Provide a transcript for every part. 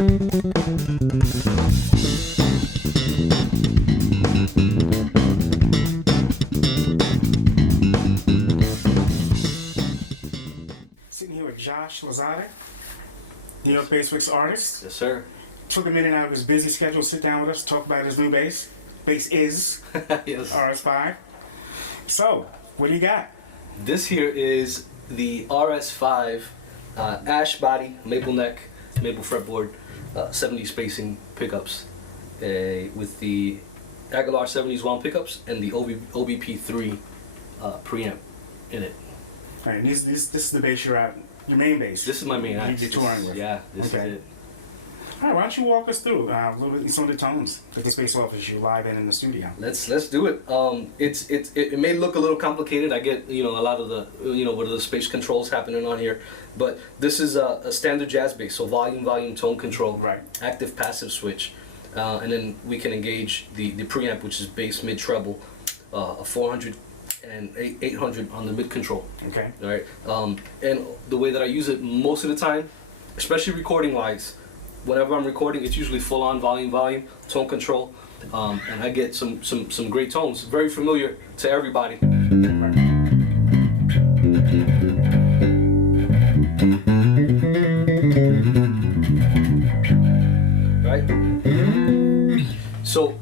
Sitting here with Josh Lozada, New York bass artist. Yes, sir. Took a minute out of his busy schedule to sit down with us to talk about his new bass. Bass is Yes. RS5. So, what do you got? This here is the RS5 ash body, maple neck, maple fretboard, 70 spacing pickups with the Aguilar 70s wound pickups and the OBP3 preamp in it. All right, this is the bass you're at, your main bass. This is my main axe. You're touring with. Yeah, this is it. All right, why don't you walk us through a little bit some of the tones that this bass offers you live and in the studio? Let's do it. It may look a little complicated. I get a lot of the what are the space controls happening on here, but this is a standard jazz bass, so volume tone control, Right. active passive switch, and then we can engage the preamp, which is bass mid treble, a 400 and 800 on the mid control. Okay. All right, and the way that I use it most of the time, especially recording wise. Whenever I'm recording, it's usually full on volume, tone control, and I get some great tones, very familiar to everybody. Right? So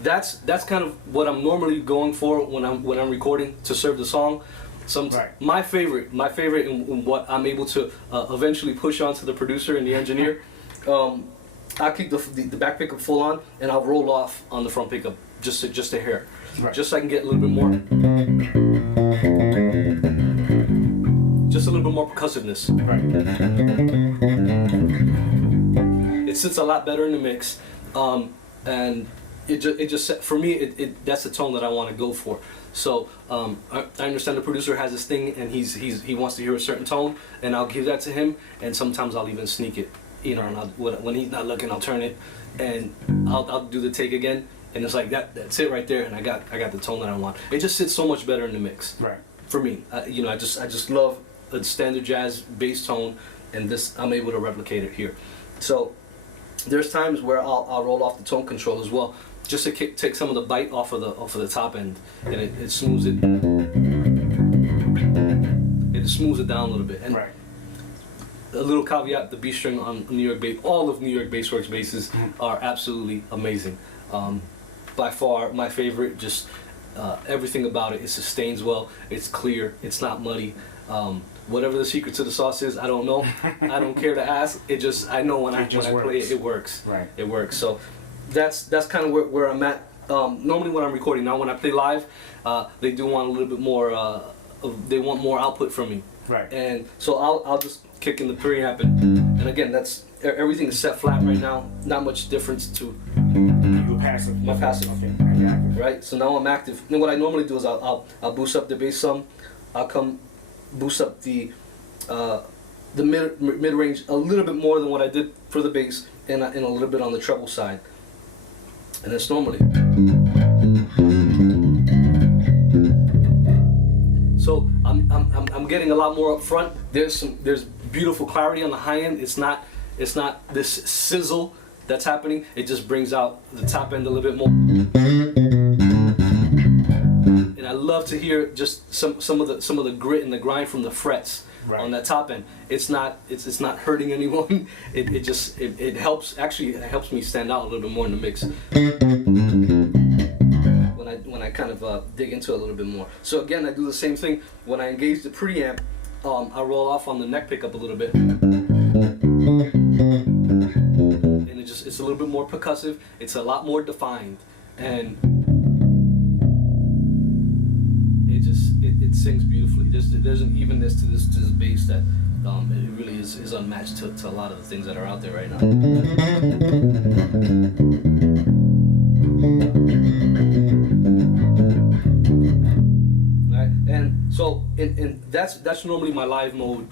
that's kind of what I'm normally going for when I'm recording to serve the song. Right. My favorite, and what I'm able to eventually push onto the producer and the engineer. I keep the back pickup full on, and I'll roll off on the front pickup just a hair, Right. just so I can get a little bit more, just a little bit more percussiveness. Right. It sits a lot better in the mix, and it just for me that's the tone that I want to go for. So I understand the producer has this thing, and he wants to hear a certain tone, and I'll give that to him, and sometimes I'll even sneak it, and when he's not looking, I'll turn it, and I'll do the take again, and it's like that's it right there, and I got the tone that I want. It just sits so much better in the mix. Right. For me, I just love a standard jazz bass tone, and this I'm able to replicate it here. So there's times where I'll roll off the tone control as well, just to take some of the bite off of the top end, and it smooths it. It smooths it down a little bit. And Right. a little caveat: the B string on New York bass, all of New York Bassworks basses are absolutely amazing. By far my favorite. Just everything about it. It sustains well. It's clear. It's not muddy. Whatever the secret to the sauce is, I don't know. I don't care to ask. I know when I play it, it works. Right. It works. So that's kind of where I'm at. Normally when I'm recording, now when I play live, they do want a little bit more. They want more output from me. Right. And so I'll just kick in the preamp, and again, that's everything is set flat right now. Not much difference to You're passive. my passive. Okay. Exactly. Right. So now I'm active. And what I normally do is I'll boost up the bass some. I'll come boost up the mid range a little bit more than what I did for the bass, and a little bit on the treble side. And that's normally. So I'm getting a lot more up front. There's beautiful clarity on the high end. It's not this sizzle that's happening. It just brings out the top end a little bit more. And I love to hear just some of the grit and the grind from the frets. Right. On that top end. It's not hurting anyone. It helps, actually it helps me stand out a little bit more in the mix when I kind of dig into it a little bit more. So again, I do the same thing when I engage the preamp. I roll off on the neck pickup a little bit, and it's a little bit more percussive. It's a lot more defined, and it sings beautifully. There's an evenness to this bass that it really is unmatched to a lot of the things that are out there right now. Right, and so that's normally my live mode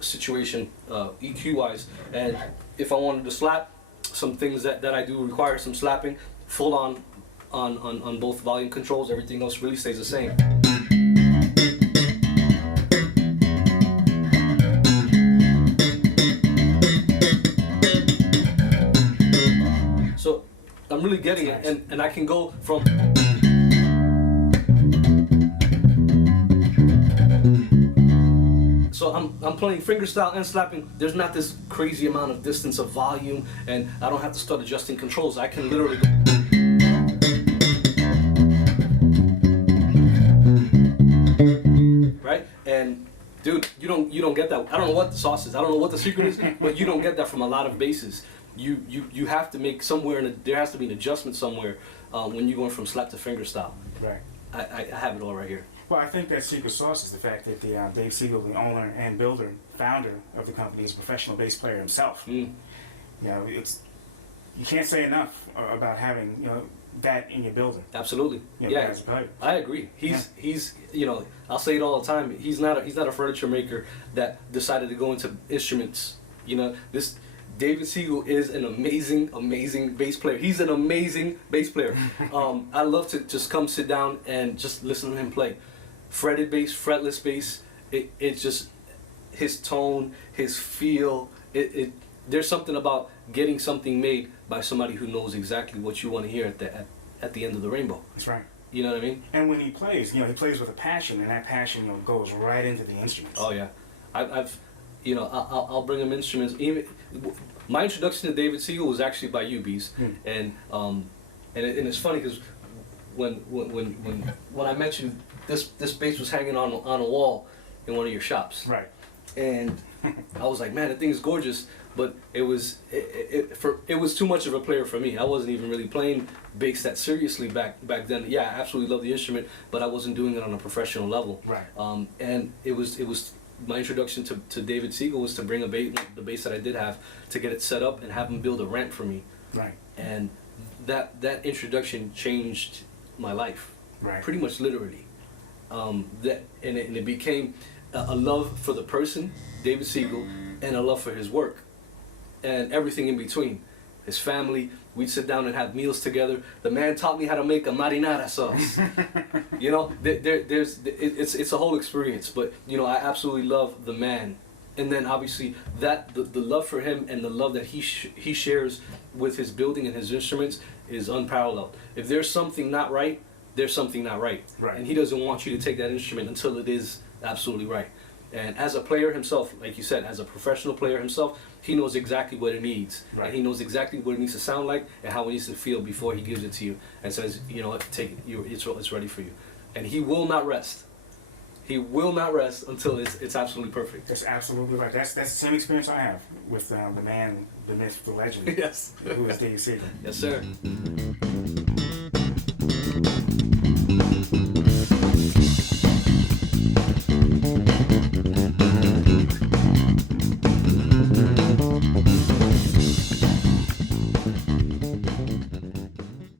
situation, EQ wise. And if I wanted to slap, some things that I do require some slapping, full on both volume controls. Everything else really stays the same. really getting That's it, nice. and I can go from. So I'm playing fingerstyle and slapping. There's not this crazy amount of distance of volume, and I don't have to start adjusting controls. I can literally go. Right? And dude, you don't get that. I don't know what the sauce is. I don't know what the secret is, but you don't get that from a lot of basses. You have to make somewhere, there has to be an adjustment somewhere when you're going from slap to fingerstyle. Right. I have it all right here. Well, I think that secret sauce is the fact that the Dave Siegel, the owner and builder, founder of the company, is a professional bass player himself. Mm. You know, you can't say enough about having that in your building. Absolutely. You know, Yeah, as a player. I agree. He's I'll say it all the time. He's not a furniture maker that decided to go into instruments. This David Siegel is an amazing bass player. He's an amazing bass player. I love to just come sit down and just listen to him play. Fretted bass, fretless bass. It's just his tone, his feel. There's something about getting something made by somebody who knows exactly what you want to hear at the end of the rainbow. That's right. You know what I mean? And when he plays, he plays with a passion, and that passion goes right into the instruments. Oh yeah, I'll bring him instruments. Even my introduction to David Siegel was actually by you, Bees, and it's funny because when I mentioned this bass was hanging on a wall in one of your shops, Right. and I was like, man, the thing is gorgeous, but it was too much of a player for me. I wasn't even really playing bass that seriously back then. Yeah, I absolutely love the instrument, but I wasn't doing it on a professional level. Right. And it was my introduction to David Siegel was to bring the bass that I did have, to get it set up and have him build a ramp for me. Right. And that introduction changed my life. Right. Pretty much literally. It became a love for the person, David Siegel, and a love for his work, and everything in between. His family, we'd sit down and have meals together. The man taught me how to make a marinara sauce. It's a whole experience. But I absolutely love the man, and then obviously the love for him and the love that he shares with his building and his instruments is unparalleled. If there's something not right, there's something not right. Right. And he doesn't want you to take that instrument until it is absolutely right. And as a player himself, like you said, as a professional player himself, he knows exactly what it needs. Right. And he knows exactly what it needs to sound like and how it needs to feel before he gives it to you and says, take it, it's ready for you. And he will not rest. He will not rest until it's absolutely perfect. That's absolutely right. That's the same experience I have with the man, the myth, the legend. Yes. Who is Dave Siegel. Yes, sir.